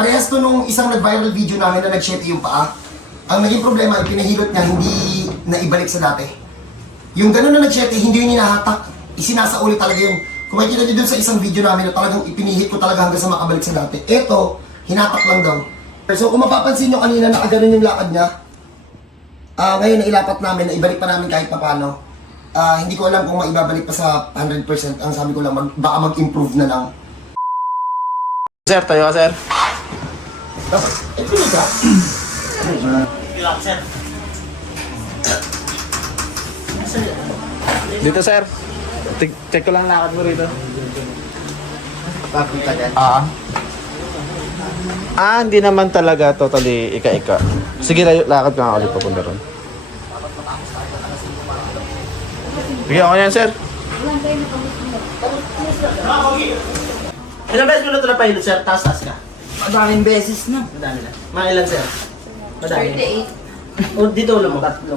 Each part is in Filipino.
parehas to nung isang nag-viral video namin na nag-shete yung paa. Ang naging problema, pinahilot niya, hindi na ibalik sa dati. Yung gano'n na nag-shete, hindi yun hinahatak. Isinasauli talaga yun. Kung makikita nyo dun sa isang video namin na talagang ipinihit ko talaga hanggang sa makabalik sa dati. Eto, hinatak lang daw. So kung mapapansin nyo kanina, nakaganon yung lakad niya. Ngayon, nailapat namin, na ibalik pa namin kahit papano. Hindi ko alam kung maibabalik pa sa 100%. Ang sabi ko lang, baka mag-improve na lang. Sir, tayo ka, sir. Dapat, pili ka. Relax, sir. Dito, sir. Check ko lang lakad mo rito. Papunta dyan. Hindi naman talaga totally ika-ika. Sige, lakad ka nga ulit papunta ron. Sige, ako yan, sir. Ilang beses mo na ito napahilot, sir? Taas-taas ka. Madaming beses na. Madami na. Mga ilan, sir? Madami. 38. O, dito ulo mo. Tatlo.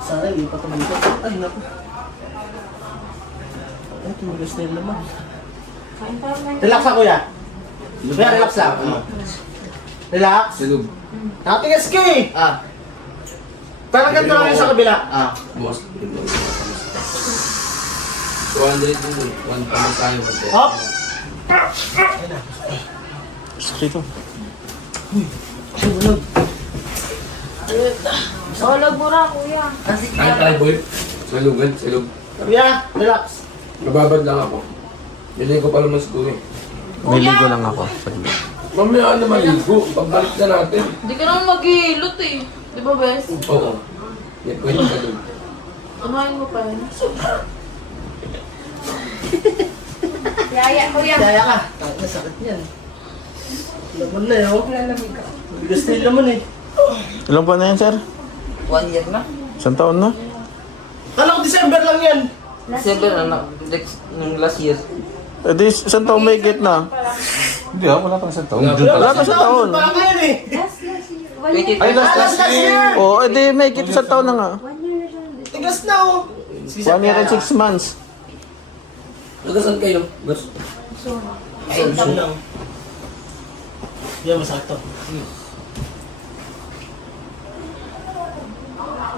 Sana hindi pa tumalikot. Ay, naku. Ay, tumulos na yung laman. Relax ka, kuya. Kuya, relax lang. Relax. Salub. Nakatigas ka eh. Parang ganito lang yung sa kabila. Boss. 200 din. 1 pa lang tayo. Hop. Dito. Sumunod. Solo bura, kuya. Kasi Kain tayo, boy. Salugan, salub. Kuya, relax. Nababad lang ako. Hindi ko pala mas eh. Niligo lang ako. Saglit. Mamaya na maligo. Pagbalik na natin. Hindi ka naman mag-hilot eh. Di ba, bes? Oo. Yan, pwede ka doon. Unahin mo pa yun. Yaya, kuya. Kaya ka. Nasakit niyan. Laman na yun. Bigas na yung laman eh. Ilang buwan na yan, sir? 1 year na. Isang taon na? Kala ko December lang yan. December na, nung last year. Eh di, isang taon may get na. Hindi wala pang isang taon. Wala pa isang taon. Parang ngayon eh. Ay, last year. Oo, di may get isang taon na nga. Tigas na oh. 1 year and 6 months. Nagasan kayo? Boss. Ayun lang. Yan, masakit to.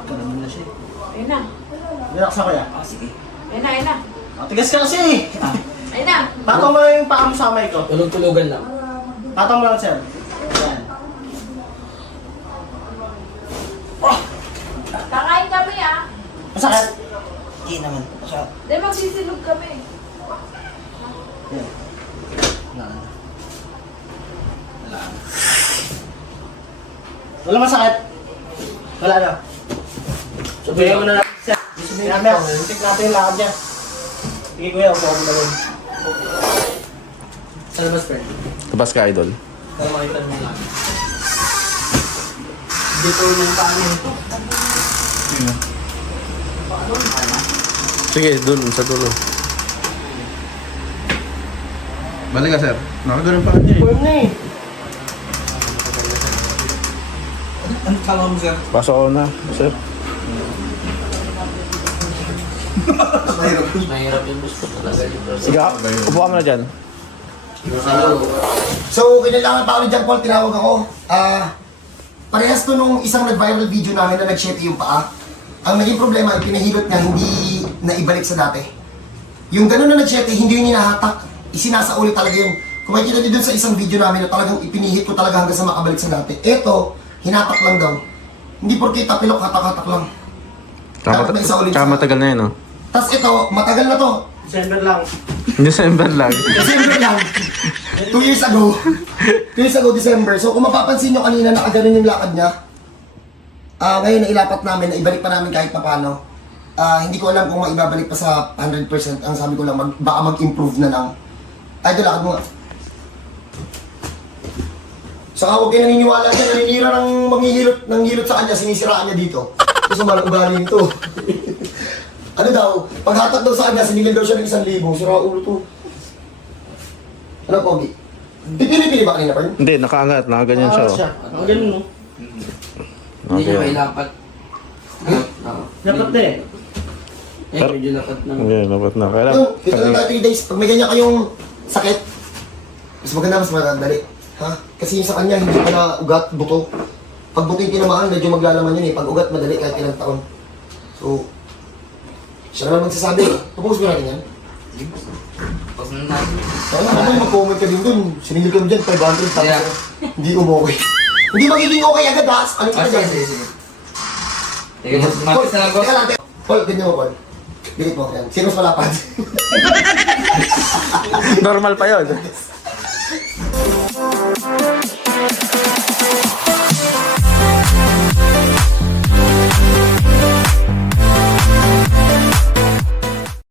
Kanamin na siya. Ayun na. Relax na kaya. Sige. Ayun na, ayun na. Tigas ka kasi eh. Ayun na. Patong mo lang yung paa mo sa kamay ko. Tulog-tulogan lang. Patong mo lang, sir. Yan. Kakain kami ah. Masakit. Hindi naman. Di magsisilog kami. Yan. Wala na. Wala masakit. Wala na. Sabihin mo na natin, sir. Sabihin natin, tig natin yung lakad niya. Sige kuya, upo ako na rin. Saan mas, friend? Tapos ka, idol. Para makita naman lang. Dito yung paa niya. Sige, dun, sa dulo. Balik ka, sir. Nakaganon pa niya Form na eh. Ano tama mo, sir? Pasok ako na, sir. Mahirap yung gusto talaga. Sige, upo ka muna dyan. So, kinailangan pa ulit dyan, Paul, tinawag ako. Parehas to nung isang nag-viral video namin na nag-shete yung paa. Ang naging problema, pinahilot niya, hindi na ibalik sa dati. Yung gano'n na nag-shete, hindi yun hinahatak. Isinasauli talaga yun. Kung makikita nyo dun sa isang video namin na talagang ipinihit ko talaga hanggang sa makabalik sa dati. Eto, hinatak lang daw. Hindi porke tapilok, hatak-hatak lang. Dapat may isa ulit Tsaka sa- matagal na yun, no? Tapos ito, matagal na to. December lang. December lang. December lang. 2 years ago. 2 years ago, December. So kung mapapansin nyo kanina, nakaganon yung lakad niya. Ngayon, nailapat namin, na ibalik pa namin kahit papano. Hindi ko alam kung maibabalik pa sa 100%. Ang sabi ko lang, baka mag-improve na lang. Ay, ito lakad mo nga. Saka huwag kayo naniniwala dyan, naninira ng hilot sa kanya, sinisiraan niya dito. Kasi malang ugali nito. Ano daw, paghatak daw sa kanya, siningil daw siya ng 1,000. Sira ulo to. Ano, Pogi? Pipili-pili ba kanina, Pern? Hindi, nakaangat. Nakaganyan siya, oh. Ang ganun, no? Hindi niya Okay. may lapat. Dapat na eh. Medyo lapat na. Okay, dapat na. Kaya Yung, ito lang tayo 3 days. Pag may ganyan kayong sakit, Mas maganda, mas madali. Ha? Kasi yung sa kanya, hindi pa na ugat, buto. Pag buto yung tinamaan, medyo maglalaman yun eh. Pag ugat, madali kahit ilang taon. So, siya naman magsasabi. Tapos mo natin yan. Pag natin. Kaya naman mag-comment ka din dun. Siningil ka mo dyan, 500. Tapos Yeah. hindi umokay. Hindi magiging okay agad ha. Ano ka dyan? Sige. Sige, mas matis na lang boss. Teka lang, teka. Paul, ganyan mo, Paul. Bilit mo. Yan. Sino mas malapad? Normal pa yun.